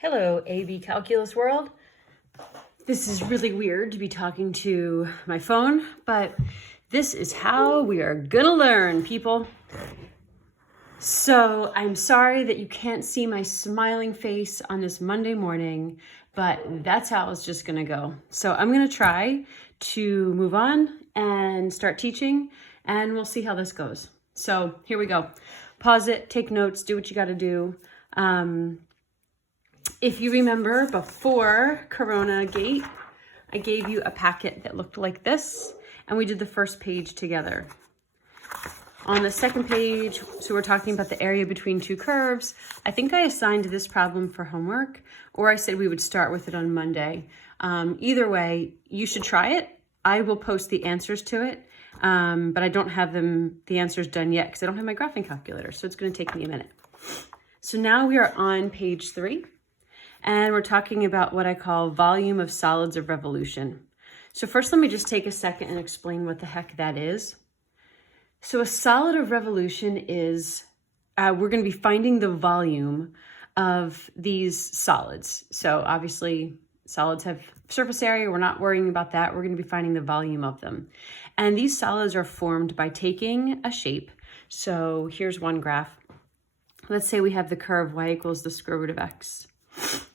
Hello, AB Calculus world. This is really weird to be talking to my phone, but this is how we are gonna learn, people. So I'm sorry that you can't see my smiling face on this Monday morning, but that's how it's just gonna go. So I'm gonna try to move on and start teaching, and we'll see how this goes. So here we go. Pause it, take notes, do what you gotta do. If you remember, before Corona Gate, I gave you a packet that looked like this, and we did the first page together. On the second page, so we're talking about the area between two curves. I think I assigned this problem for homework, or I said we would start with it on Monday. Either way, you should try it. I will post the answers to it, but I don't have the answers done yet because I don't have my graphing calculator, so it's going to take me a minute. So now we are on page 3. And we're talking about what I call volume of solids of revolution. So first, let me just take a second and explain what the heck that is. So a solid of revolution is, we're going to be finding the volume of these solids. So obviously, solids have surface area. We're not worrying about that. We're going to be finding the volume of them. And these solids are formed by taking a shape. So here's one graph. Let's say we have the curve y equals the square root of x.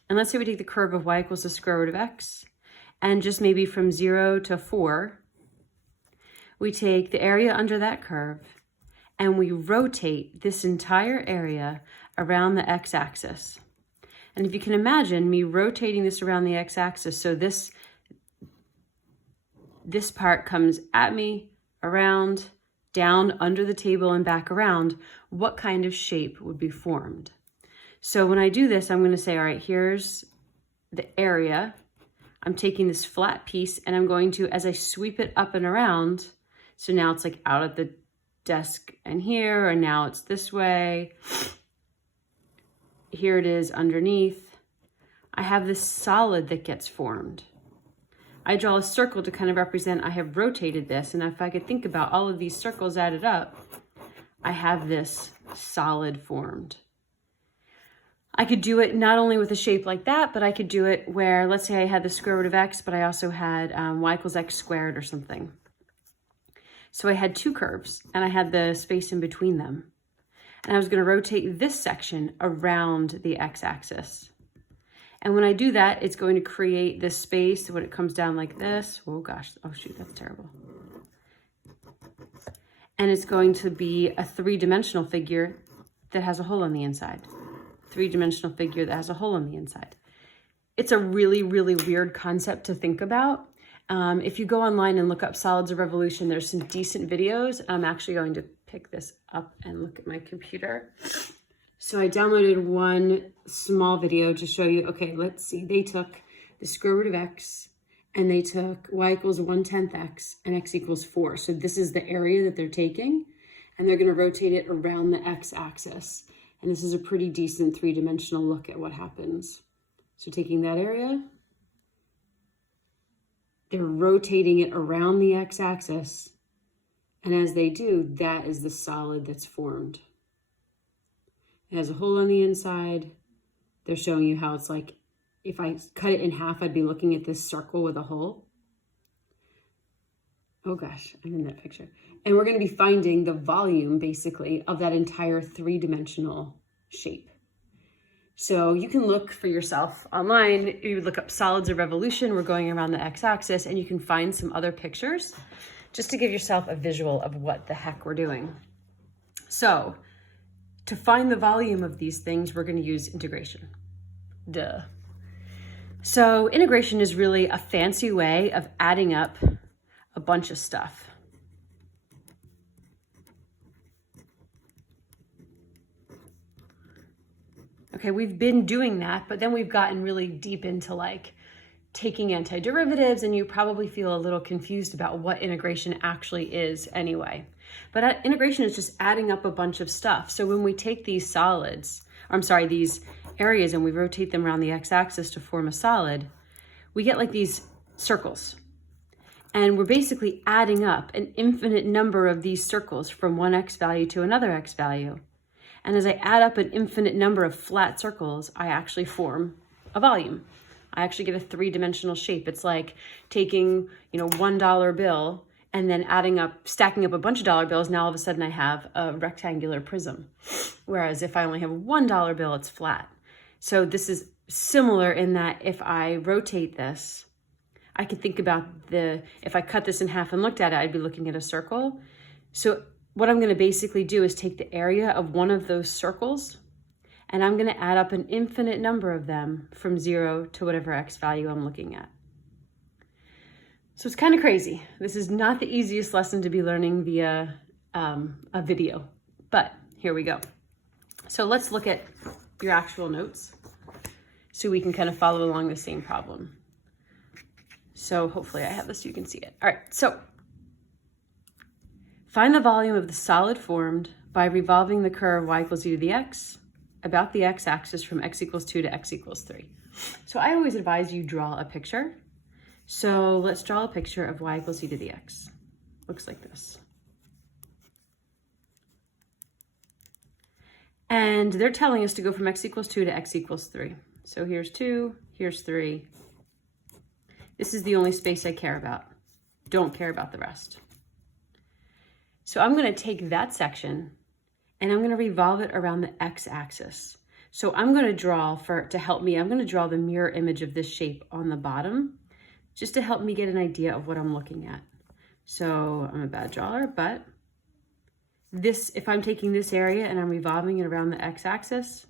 And let's say we take the curve of y equals the square root of x, and just maybe from 0 to 4, we take the area under that curve, and we rotate this entire area around the x-axis. And if you can imagine me rotating this around the x-axis, so this part comes at me, around, down, under the table, and back around, what kind of shape would be formed? So when I do this, I'm going to say, all right, here's the area. I'm taking this flat piece and I'm going to, as I sweep it up and around, so now it's like out at the desk and here, and now it's this way. Here it is underneath. I have this solid that gets formed. I draw a circle to kind of represent I have rotated this, and if I could think about all of these circles added up, I have this solid formed. I could do it not only with a shape like that, but I could do it where, let's say I had the square root of x, but I also had y equals x squared or something. So I had two curves, and I had the space in between them. And I was going to rotate this section around the x-axis. And when I do that, it's going to create this space when it comes down like this. Oh gosh, oh shoot, that's terrible. And it's going to be a three-dimensional figure that has a hole on the inside. Three-dimensional figure that has a hole on the inside. It's a really, really weird concept to think about. If you go online and look up solids of revolution, there's some decent videos. I'm actually going to pick this up and look at my computer. So I downloaded one small video to show you, okay, let's see. They took the square root of x, and they took y equals 1/10 x, and x equals 4. So this is the area that they're taking, and they're going to rotate it around the x-axis. And this is a pretty decent three-dimensional look at what happens. So taking that area, they're rotating it around the x-axis. And as they do, that is the solid that's formed. It has a hole on the inside. They're showing you how it's like, if I cut it in half, I'd be looking at this circle with a hole. Oh gosh, I'm in that picture. And we're going to be finding the volume, basically, of that entire three-dimensional shape. So you can look for yourself online. You look up solids of revolution. We're going around the x-axis, and you can find some other pictures just to give yourself a visual of what the heck we're doing. So to find the volume of these things, we're going to use integration. Duh. So integration is really a fancy way of adding up a bunch of stuff. Okay, we've been doing that, but then we've gotten really deep into like taking antiderivatives, and you probably feel a little confused about what integration actually is anyway. But integration is just adding up a bunch of stuff. So when we take these solids, these areas, and we rotate them around the x-axis to form a solid, we get like these circles. And we're basically adding up an infinite number of these circles from one x value to another x value. And as I add up an infinite number of flat circles, I actually form a volume. I actually get a three-dimensional shape. It's like taking, $1 bill and then stacking up a bunch of dollar bills. Now all of a sudden I have a rectangular prism. Whereas if I only have a $1 bill, it's flat. So this is similar in that if I rotate this, I can think about if I cut this in half and looked at it, I'd be looking at a circle. So what I'm gonna basically do is take the area of one of those circles, and I'm gonna add up an infinite number of them from 0 to whatever x value I'm looking at. So it's kind of crazy. This is not the easiest lesson to be learning via a video, but here we go. So let's look at your actual notes so we can kind of follow along the same problem. So hopefully I have this so you can see it. All right, so find the volume of the solid formed by revolving the curve y equals e to the x about the x-axis from x equals 2 to x equals 3. So I always advise you draw a picture. So let's draw a picture of y equals e to the x. Looks like this. And they're telling us to go from x equals 2 to x equals 3. So here's 2, here's 3. This is the only space I care about. Don't care about the rest. So I'm going to take that section and I'm going to revolve it around the x-axis. So I'm going to draw, to help me, I'm going to draw the mirror image of this shape on the bottom, just to help me get an idea of what I'm looking at. So I'm a bad drawer, but if I'm taking this area and I'm revolving it around the x-axis,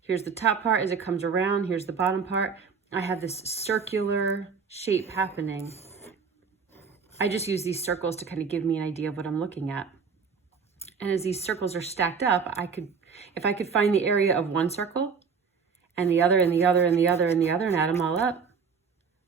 here's the top part as it comes around, here's the bottom part. I have this circular shape happening. I just use these circles to kind of give me an idea of what I'm looking at. And as these circles are stacked up, if I could find the area of one circle and the other and the other and the other and the other and add them all up,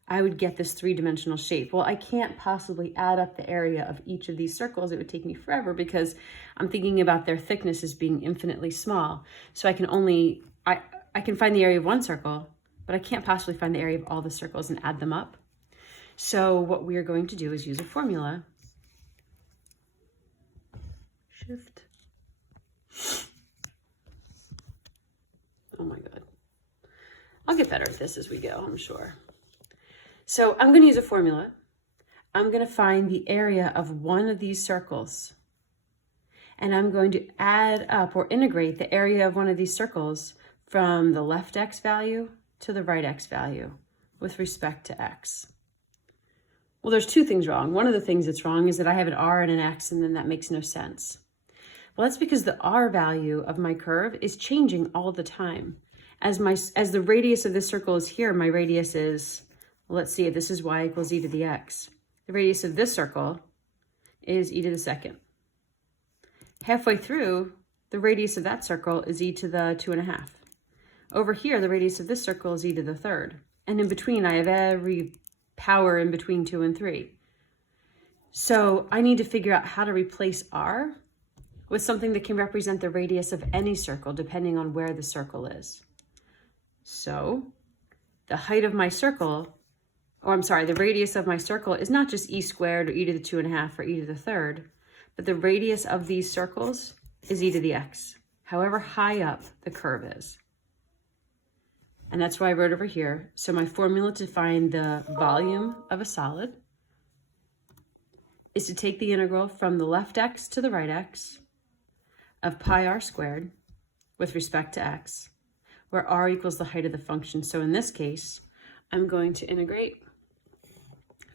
I would get this three-dimensional shape. Well, I can't possibly add up the area of each of these circles. It would take me forever because I'm thinking about their thickness as being infinitely small. So I can find the area of one circle, but I can't possibly find the area of all the circles and add them up. So what we are going to do is use a formula. Shift. Oh my God. I'll get better at this as we go, I'm sure. So I'm going to use a formula. I'm going to find the area of one of these circles. And I'm going to add up or integrate the area of one of these circles from the left x value to the right x value with respect to x. Well, there's two things wrong. One of the things that's wrong is that I have an r and an x, and then that makes no sense. Well, that's because the r value of my curve is changing all the time. As the radius of this circle is here, my radius is, let's see, this is y equals e to the x. The radius of this circle is e to the second. Halfway through, the radius of that circle is e to the 2.5. Over here, the radius of this circle is e to the third. And in between, I have every power in between 2 and 3. So I need to figure out how to replace r with something that can represent the radius of any circle, depending on where the circle is. So the height of my circle, the radius of my circle is not just e squared or e to the 2.5 or e to the third, but the radius of these circles is e to the x, however high up the curve is. And that's why I wrote over here. So my formula to find the volume of a solid is to take the integral from the left x to the right x of pi r squared with respect to x, where r equals the height of the function. So in this case, I'm going to integrate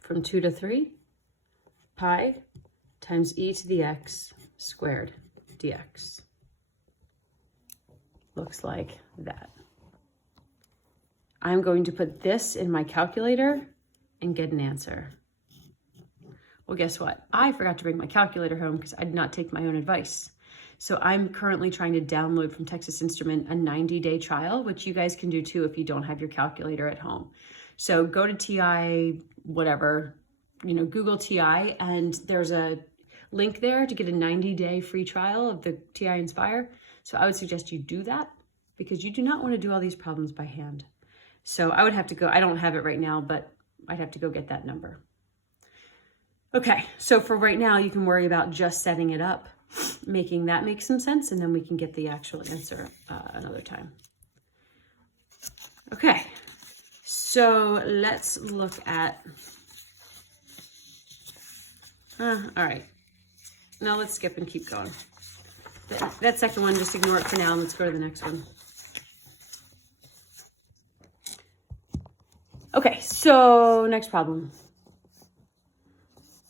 from 2 to 3 pi times e to the x squared dx. Looks like that. I'm going to put this in my calculator and get an answer. Well, guess what? I forgot to bring my calculator home because I did not take my own advice. So I'm currently trying to download from Texas Instrument a 90-day trial, which you guys can do too if you don't have your calculator at home. So go to TI, whatever, Google TI, and there's a link there to get a 90-day free trial of the TI Inspire. So I would suggest you do that because you do not want to do all these problems by hand. So I would have to go, I don't have it right now, but I'd have to go get that number. Okay, so for right now, you can worry about just setting it up, making that make some sense, and then we can get the actual answer another time. Okay, so let's look at, all right. Now let's skip and keep going. That second one, just ignore it for now and let's go to the next one. Okay, so next problem.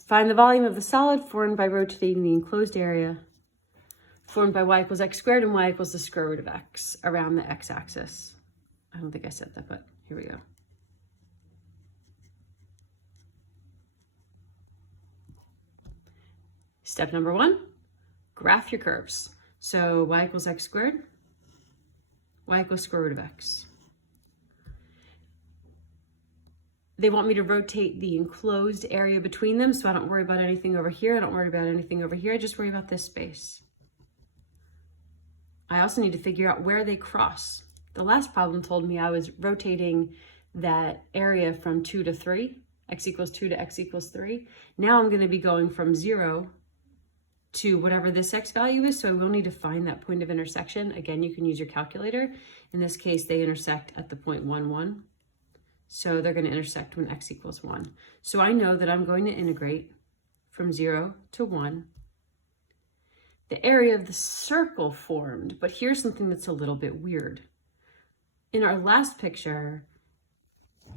Find the volume of the solid formed by rotating the enclosed area formed by y equals x squared and y equals the square root of x around the x-axis. I don't think I said that, but here we go. Step number 1, graph your curves. So y equals x squared, y equals square root of x. They want me to rotate the enclosed area between them, so I don't worry about anything over here. I don't worry about anything over here. I just worry about this space. I also need to figure out where they cross. The last problem told me I was rotating that area from 2 to 3, x equals 2 to x equals 3. Now I'm going to be going from 0 to whatever this x value is, so I will need to find that point of intersection. Again, you can use your calculator. In this case, they intersect at the point 1, 1. So they're going to intersect when x equals 1. So I know that I'm going to integrate from 0 to 1 the area of the circle formed. But here's something that's a little bit weird. In our last picture,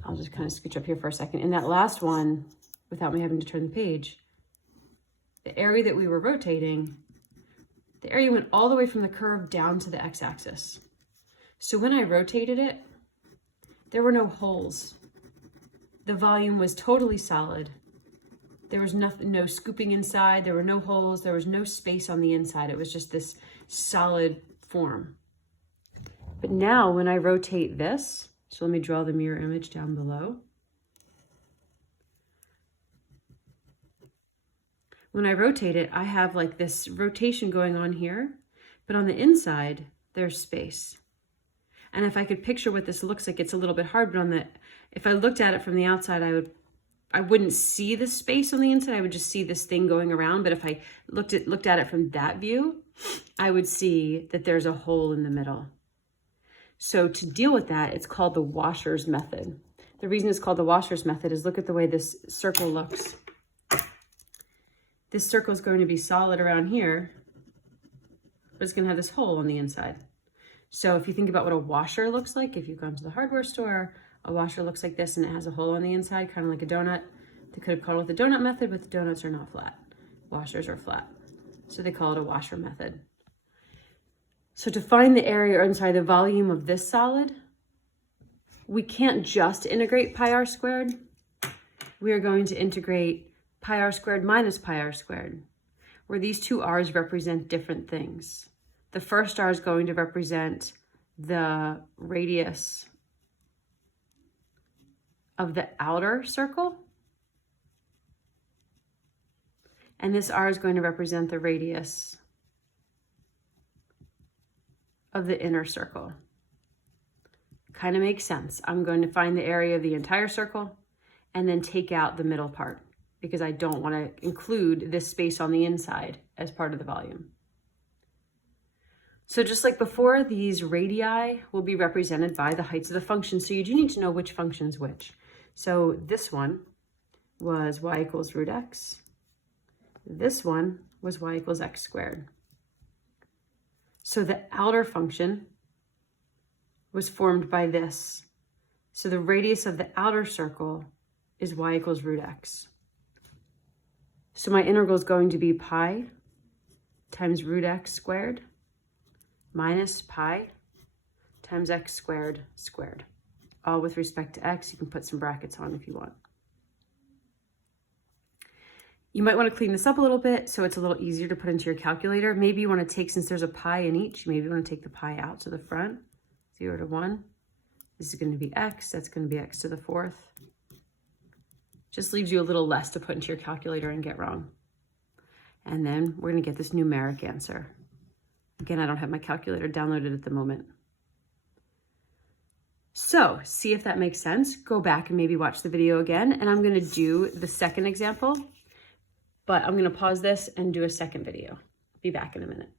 I'll just kind of scooch up here for a second. In that last one, without me having to turn the page, the area that we were rotating, the area went all the way from the curve down to the x-axis. So when I rotated it, there were no holes. The volume was totally solid. There was no scooping inside. There were no holes. There was no space on the inside. It was just this solid form. But now when I rotate this, so let me draw the mirror image down below. When I rotate it, I have like this rotation going on here, but on the inside, there's space. And if I could picture what this looks like, it's a little bit hard, but if I looked at it from the outside, I wouldn't see the space on the inside. I would just see this thing going around. But if I looked at it from that view, I would see that there's a hole in the middle. So to deal with that, it's called the washer's method. The reason it's called the washer's method is look at the way this circle looks. This circle is going to be solid around here, but it's going to have this hole on the inside. So if you think about what a washer looks like, if you've gone to the hardware store, a washer looks like this and it has a hole on the inside, kind of like a donut. They could have called it the donut method, but the donuts are not flat. Washers are flat. So they call it a washer method. So to find the area, or inside the volume of this solid, we can't just integrate pi r squared. We are going to integrate pi r squared minus pi r squared, where these two r's represent different things. The first r is going to represent the radius of the outer circle. And this r is going to represent the radius of the inner circle. Kind of makes sense. I'm going to find the area of the entire circle and then take out the middle part because I don't want to include this space on the inside as part of the volume. So just like before, these radii will be represented by the heights of the function. So you do need to know which function's which. So this one was y equals root x. This one was y equals x squared. So the outer function was formed by this. So the radius of the outer circle is y equals root x. So my integral is going to be pi times root x squared minus pi times x squared squared. All with respect to x. You can put some brackets on if you want. You might want to clean this up a little bit so it's a little easier to put into your calculator. Maybe you want to take, since there's a pi in each, maybe you want to take the pi out to the front, 0 to 1. This is going to be x, that's going to be x to the 4th. Just leaves you a little less to put into your calculator and get wrong. And then we're going to get this numeric answer. Again, I don't have my calculator downloaded at the moment. So see if that makes sense. Go back and maybe watch the video again. And I'm going to do the second example, but I'm going to pause this and do a second video. Be back in a minute.